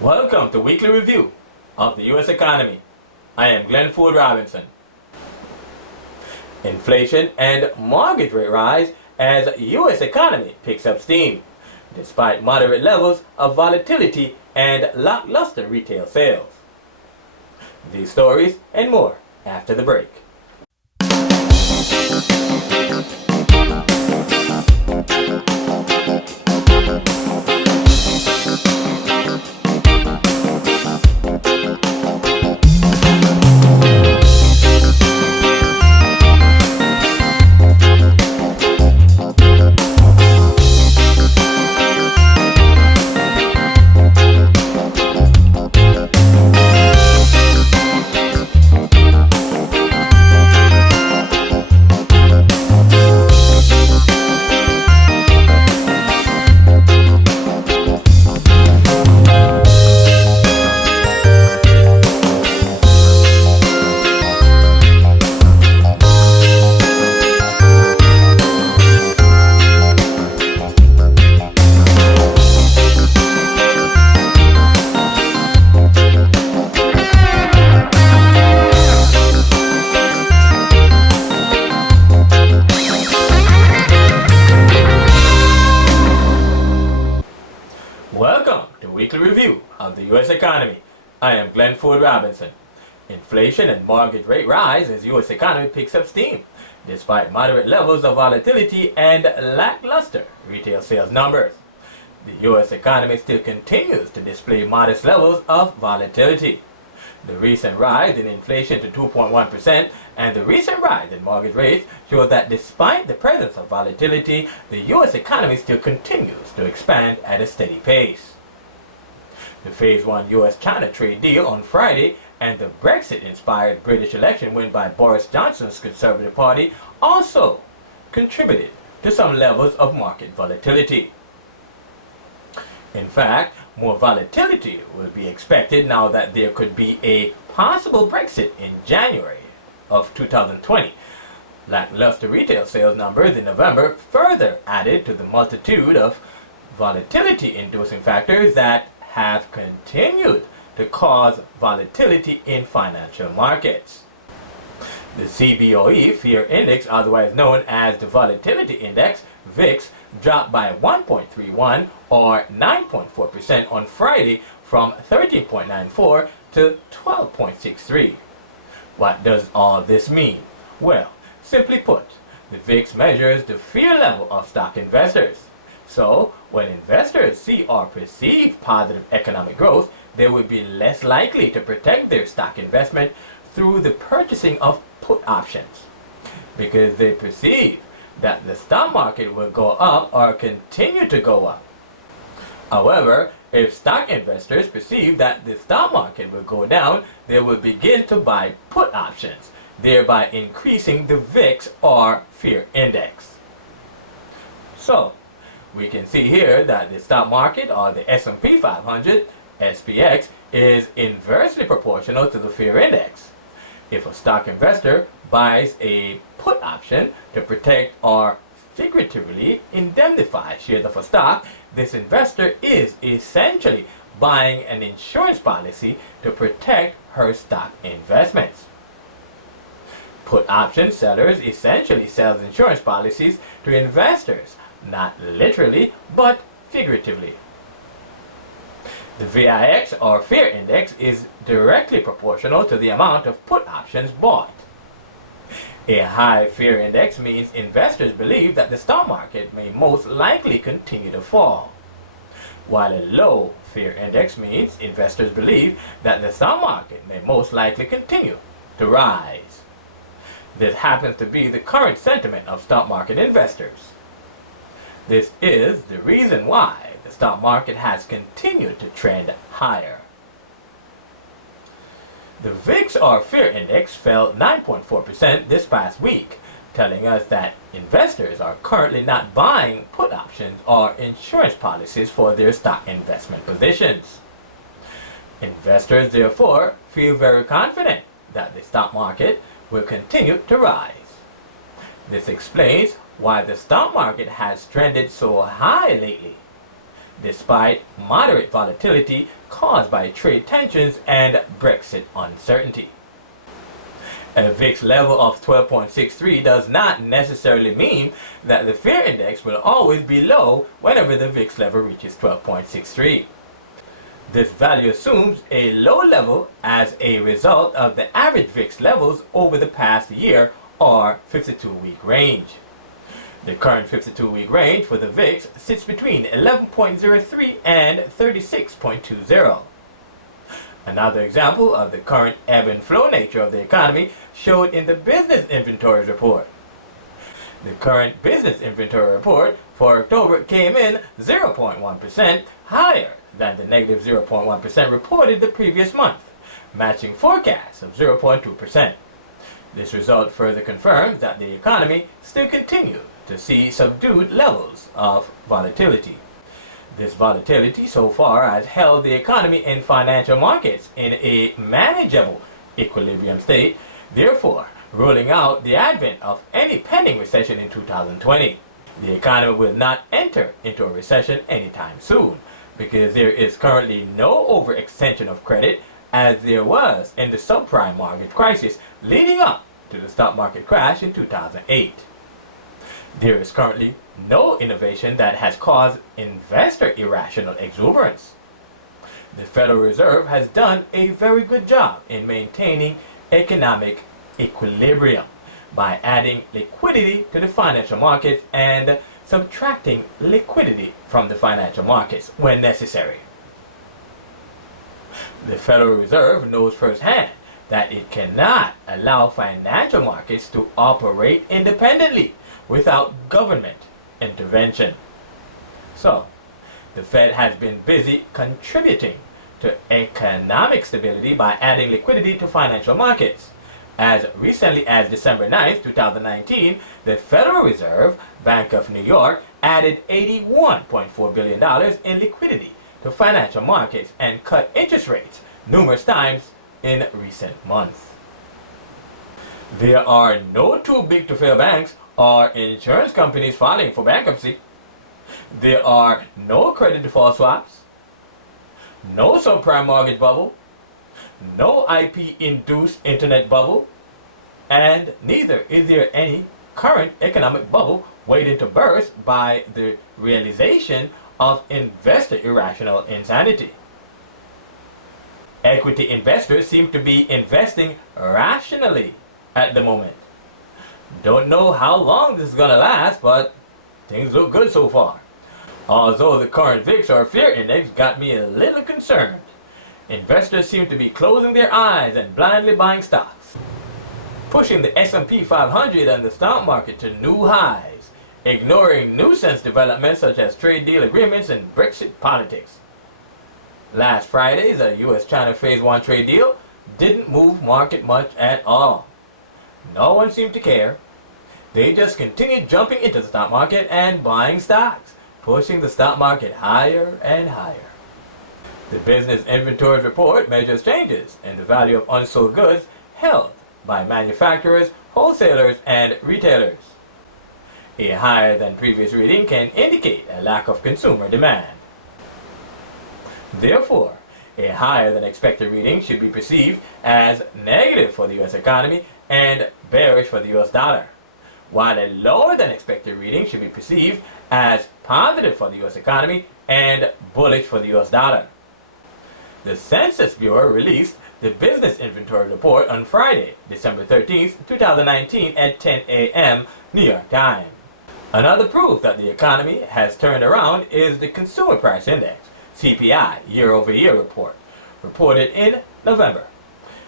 Welcome to Weekly Review of the U.S. Economy. I am Glenn Ford Robinson. Inflation and mortgage rate rise as U.S. economy picks up steam, despite moderate levels of volatility and lackluster retail sales. These stories and more after the break. Welcome to Weekly Review of the U.S. Economy. I am Glenn Ford Robinson. Inflation and mortgage rate rise as U.S. economy picks up steam, despite moderate levels of volatility and lackluster retail sales numbers. The U.S. economy still continues to display modest levels of volatility. The recent rise in inflation to 2.1% and the recent rise in mortgage rates show that despite the presence of volatility, the U.S. economy still continues to expand at a steady pace. The Phase 1 U.S.-China trade deal on Friday and the Brexit-inspired British election win by Boris Johnson's Conservative Party also contributed to some levels of market volatility. In fact, more volatility will be expected now that there could be a possible Brexit in January of 2020. Lackluster retail sales numbers in November further added to the multitude of volatility-inducing factors that have continued to cause volatility in financial markets. The CBOE Fear Index, otherwise known as the Volatility Index, VIX, dropped by 1.31 or 9.4% on Friday from 13.94 to 12.63. What does all this mean? Well, simply put, the VIX measures the fear level of stock investors. So, when investors see or perceive positive economic growth, they would be less likely to protect their stock investment through the purchasing of put options, because they perceive that the stock market will go up or continue to go up. However, if stock investors perceive that the stock market will go down, they will begin to buy put options, thereby increasing the VIX or fear index. So, we can see here that the stock market or the S&P 500, SPX, is inversely proportional to the fear index. If a stock investor buys a put option to protect or figuratively indemnify shares of a stock, this investor is essentially buying an insurance policy to protect her stock investments. Put option sellers essentially sell insurance policies to investors, not literally but figuratively. The VIX or fear index is directly proportional to the amount of put options bought. A high fear index means investors believe that the stock market may most likely continue to fall, while a low fear index means investors believe that the stock market may most likely continue to rise. This happens to be the current sentiment of stock market investors. This is the reason why the stock market has continued to trend higher. The VIX or fear index fell 9.4% this past week, telling us that investors are currently not buying put options or insurance policies for their stock investment positions. Investors therefore feel very confident that the stock market will continue to rise. This explains why the stock market has trended so high lately. Despite moderate volatility caused by trade tensions and Brexit uncertainty. A VIX level of 12.63 does not necessarily mean that the fear index will always be low whenever the VIX level reaches 12.63. This value assumes a low level as a result of the average VIX levels over the past year or 52-week range. The current 52-week range for the VIX sits between 11.03 and 36.20. Another example of the current ebb and flow nature of the economy showed in the business inventories report. The current business inventory report for October came in 0.1% higher than the negative 0.1% reported the previous month, matching forecasts of 0.2%. This result further confirms that the economy still continues to see subdued levels of volatility. This volatility so far has held the economy and financial markets in a manageable equilibrium state, therefore ruling out the advent of any pending recession in 2020. The economy will not enter into a recession anytime soon because there is currently no overextension of credit as there was in the subprime mortgage crisis leading up to the stock market crash in 2008. There is currently no innovation that has caused investor irrational exuberance. The Federal Reserve has done a very good job in maintaining economic equilibrium by adding liquidity to the financial markets and subtracting liquidity from the financial markets when necessary. The Federal Reserve knows firsthand that it cannot allow financial markets to operate independently without government intervention. So, the Fed has been busy contributing to economic stability by adding liquidity to financial markets. As recently as December 9, 2019, the Federal Reserve Bank of New York added $81.4 billion in liquidity to financial markets and cut interest rates numerous times in recent months. There are no too big to fail banks or insurance companies filing for bankruptcy. There are no credit default swaps, no subprime mortgage bubble, no IP-induced internet bubble, and neither is there any current economic bubble waiting to burst by the realization of investor irrational insanity. Equity investors seem to be investing rationally at the moment. Don't know how long this is going to last, but things look good so far. Although the current VIX or fear index got me a little concerned. Investors seem to be closing their eyes and blindly buying stocks, pushing the S&P 500 and the stock market to new highs, ignoring nuisance developments such as trade deal agreements and Brexit politics. Last Friday's US-China Phase 1 trade deal didn't move market much at all. No one seemed to care. They just continued jumping into the stock market and buying stocks, pushing the stock market higher and higher. The business inventories report measures changes in the value of unsold goods held by manufacturers, wholesalers, and retailers. A higher than previous reading can indicate a lack of consumer demand. Therefore, a higher than expected reading should be perceived as negative for the U.S. economy and bearish for the U.S. dollar, while a lower than expected reading should be perceived as positive for the U.S. economy and bullish for the U.S. dollar. The Census Bureau released the Business Inventory Report on Friday, December 13, 2019 at 10 a.m. New York time. Another proof that the economy has turned around is the Consumer Price Index, CPI, year-over-year report, reported in November.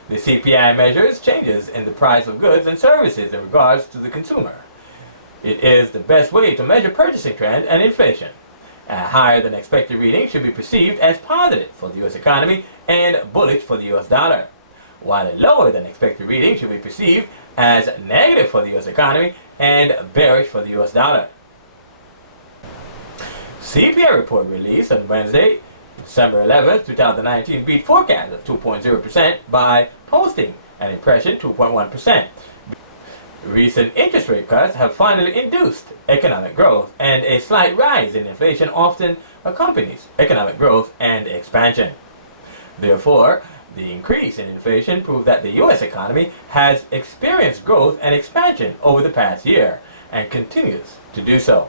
The CPI measures changes in the price of goods and services in regards to the consumer. It is the best way to measure purchasing trend and inflation. A higher than expected reading should be perceived as positive for the U.S. economy and bullish for the U.S. dollar, while a lower than expected reading should be perceived as negative for the U.S. economy and bearish for the U.S. dollar. CPI report released on Wednesday, December 11, 2019 beat forecast of 2.0% by posting an impression 2.1%. Recent interest rate cuts have finally induced economic growth, and a slight rise in inflation often accompanies economic growth and expansion. Therefore, the increase in inflation proved that the U.S. economy has experienced growth and expansion over the past year and continues to do so.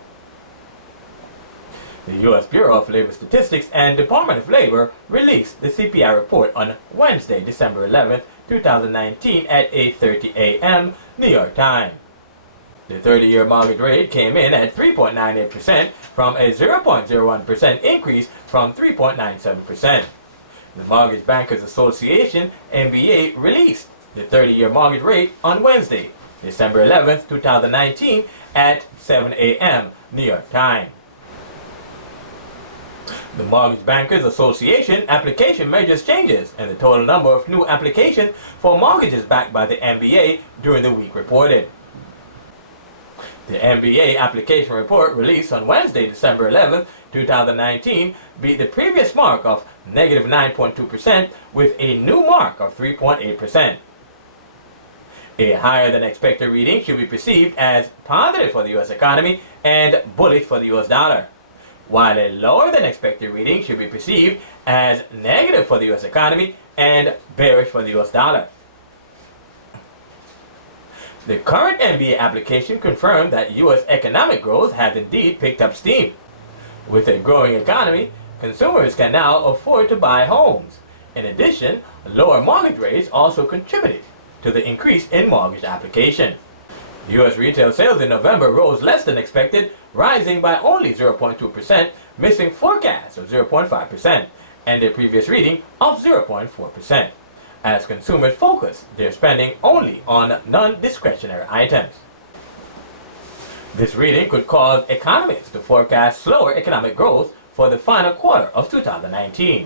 The U.S. Bureau of Labor Statistics and Department of Labor released the CPI report on Wednesday, December 11, 2019 at 8:30 a.m. New York time. The 30-year mortgage rate came in at 3.98% from a 0.01% increase from 3.97%. The Mortgage Bankers Association, MBA, released the 30-year mortgage rate on Wednesday, December 11, 2019 at 7 a.m. New York time. The Mortgage Bankers Association application measures changes in the total number of new applications for mortgages backed by the MBA during the week reported. The MBA application report released on Wednesday, December 11, 2019 beat the previous mark of negative 9.2% with a new mark of 3.8%. A higher than expected reading should be perceived as positive for the U.S. economy and bullish for the U.S. dollar, while a lower than expected reading should be perceived as negative for the U.S. economy and bearish for the U.S. dollar. The current MBA application confirmed that U.S. economic growth has indeed picked up steam. With a growing economy, consumers can now afford to buy homes. In addition, lower mortgage rates also contributed to the increase in mortgage applications. U.S. retail sales in November rose less than expected, rising by only 0.2%, missing forecasts of 0.5% and their previous reading of 0.4%, as consumers focus their spending only on non-discretionary items. This reading could cause economists to forecast slower economic growth for the final quarter of 2019.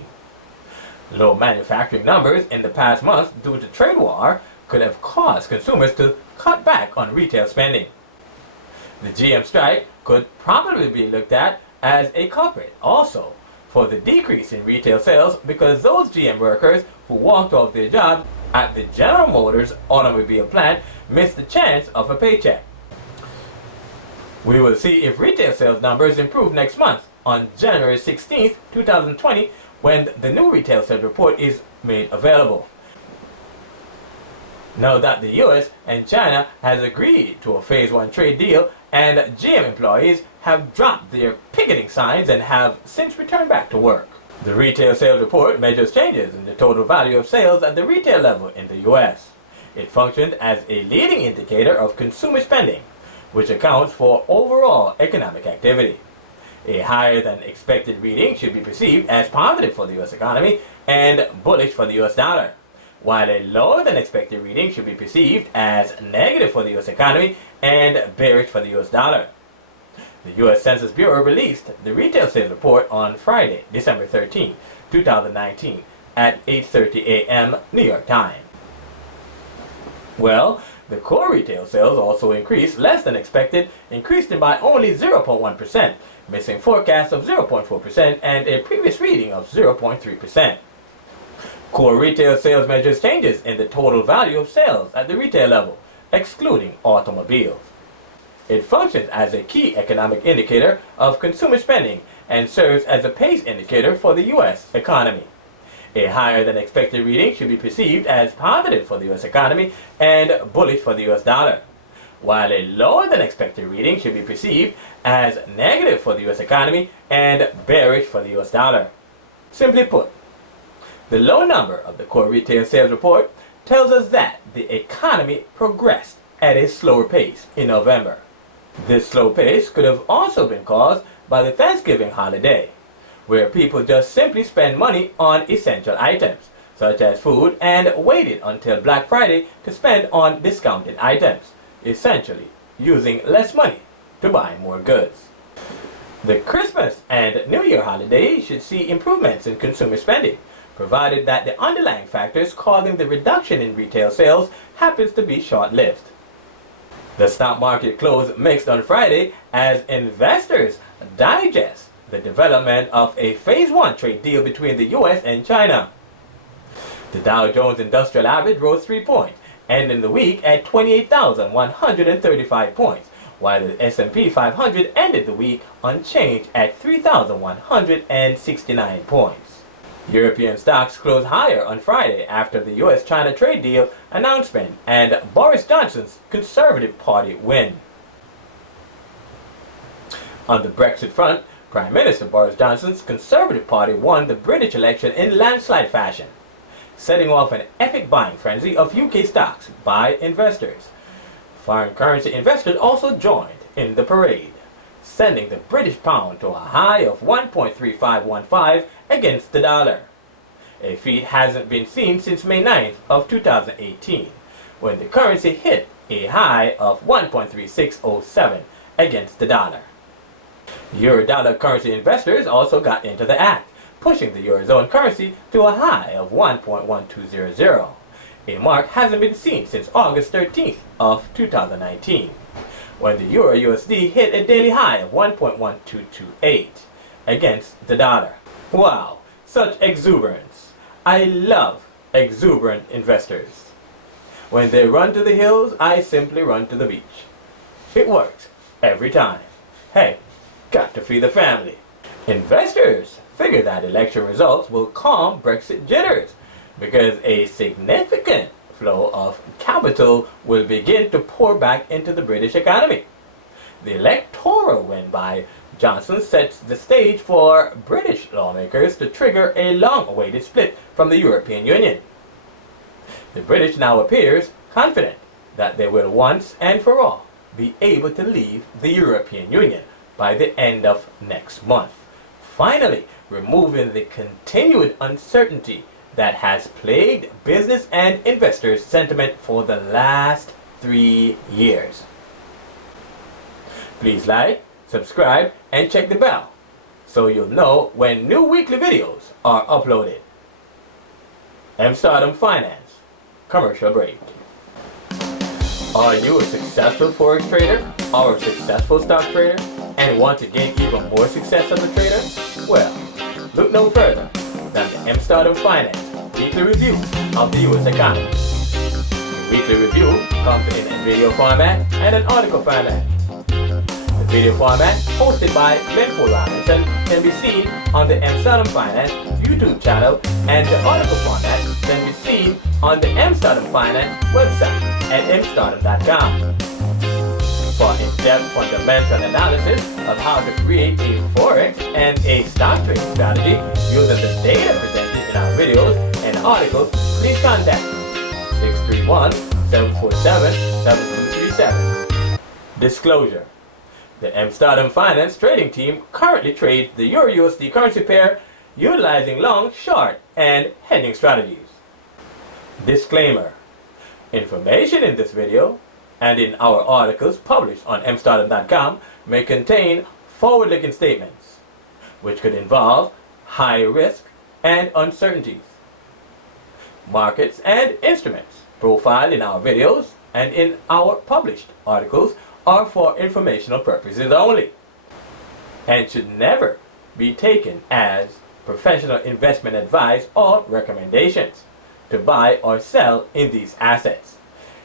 Low manufacturing numbers in the past months due to trade war could have caused consumers to cut back on retail spending. The GM strike could probably be looked at as a culprit also for the decrease in retail sales, because those GM workers who walked off their jobs at the General Motors automobile plant missed the chance of a paycheck. We will see if retail sales numbers improve next month on January 16, 2020, when the new retail sales report is made available. Now that the US and China has agreed to a Phase 1 trade deal, and GM employees have dropped their picketing signs and have since returned back to work. The retail sales report measures changes in the total value of sales at the retail level in the US. It functioned as a leading indicator of consumer spending, which accounts for overall economic activity. A higher than expected reading should be perceived as positive for the US economy and bullish for the US dollar, while a lower than expected reading should be perceived as negative for the US economy and bearish for the US dollar. The US Census Bureau released the retail sales report on Friday, December 13, 2019 at 8:30 a.m. New York time. Well, the core retail sales also increased less than expected, increasing by only 0.1%, missing forecasts of 0.4% and a previous reading of 0.3%. Core retail sales measures changes in the total value of sales at the retail level, excluding automobiles. It functions as a key economic indicator of consumer spending and serves as a pace indicator for the U.S. economy. A higher than expected reading should be perceived as positive for the U.S. economy and bullish for the U.S. dollar, while a lower than expected reading should be perceived as negative for the U.S. economy and bearish for the U.S. dollar. Simply put, the low number of the core retail sales report tells us that the economy progressed at a slower pace in November. This slow pace could have also been caused by the Thanksgiving holiday, where people just simply spend money on essential items, such as food, and waited until Black Friday to spend on discounted items, essentially using less money to buy more goods. The Christmas and New Year holidays should see improvements in consumer spending, provided that the underlying factors causing the reduction in retail sales happens to be short-lived. The stock market closed mixed on Friday as investors digest the development of a Phase 1 trade deal between the U.S. and China. The Dow Jones Industrial Average rose 3 points, ending the week at 28,135 points, while the S&P 500 ended the week unchanged at 3,169 points. European stocks closed higher on Friday after the US-China trade deal announcement and Boris Johnson's Conservative Party win. On the Brexit front, Prime Minister Boris Johnson's Conservative Party won the British election in landslide fashion, setting off an epic buying frenzy of UK stocks by investors. Foreign currency investors also joined in the parade, sending the British pound to a high of 1.3515 against the dollar. A feat hasn't been seen since May 9th of 2018, when the currency hit a high of 1.3607 against the dollar. Euro-dollar currency investors also got into the act, pushing the Eurozone currency to a high of 1.1200. A mark hasn't been seen since August 13th of 2019, when the Euro-USD hit a daily high of 1.1228 against the dollar. Wow, such exuberance. I love exuberant investors. When they run to the hills, I simply run to the beach. It works every time. Hey, got to feed the family. Investors figure that election results will calm Brexit jitters because a significant flow of capital will begin to pour back into the British economy. The electoral win by Johnson sets the stage for British lawmakers to trigger a long-awaited split from the European Union. The British now appears confident that they will once and for all be able to leave the European Union by the end of next month, finally removing the continued uncertainty that has plagued business and investors' sentiment for the last 3 years. Please like, subscribe, and check the bell so you'll know when new weekly videos are uploaded. Mstardom Finance, commercial break. Are you a successful forex trader or a successful stock trader and want to gain even more success as a trader? Well, look no further than the Mstardom Finance weekly review of the U.S. economy. The weekly review comes in a video format and an article format. The video format, hosted by Glenn Robinson, can be seen on the Mstardom Finance YouTube channel, and the article format can be seen on the Mstardom Finance website at mstardom.com. For in-depth fundamental analysis of how to create a forex and a stock trading strategy using the data presented in our videos and articles, please contact 631-747-7237. Disclosure: the Mstardom Finance trading team currently trades the Euro-USD currency pair utilizing long, short, and hedging strategies. Disclaimer: information in this video and in our articles published on mstardom.com may contain forward-looking statements, which could involve high risk and uncertainties. Markets and instruments profiled in our videos and in our published articles are for informational purposes only, and should never be taken as professional investment advice or recommendations to buy or sell in these assets.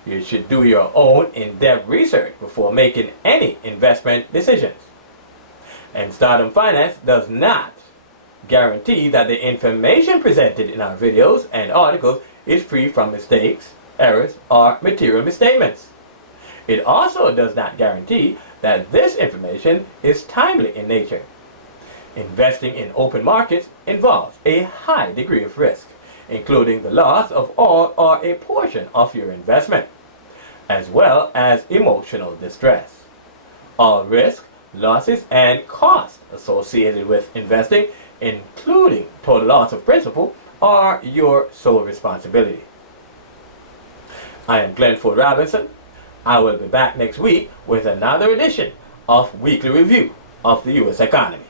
You should do your own in-depth research before making any investment decisions. Mstardom Finance does not guarantee that the information presented in our videos and articles is free from mistakes, errors, or material misstatements. It also does not guarantee that this information is timely in nature. Investing in open markets involves a high degree of risk, including the loss of all or a portion of your investment, as well as emotional distress. All risk, losses, and costs associated with investing, including total loss of principal, are your sole responsibility. I am Glenn Robinson. I will be back next week with another edition of Weekly Review of the U.S. Economy.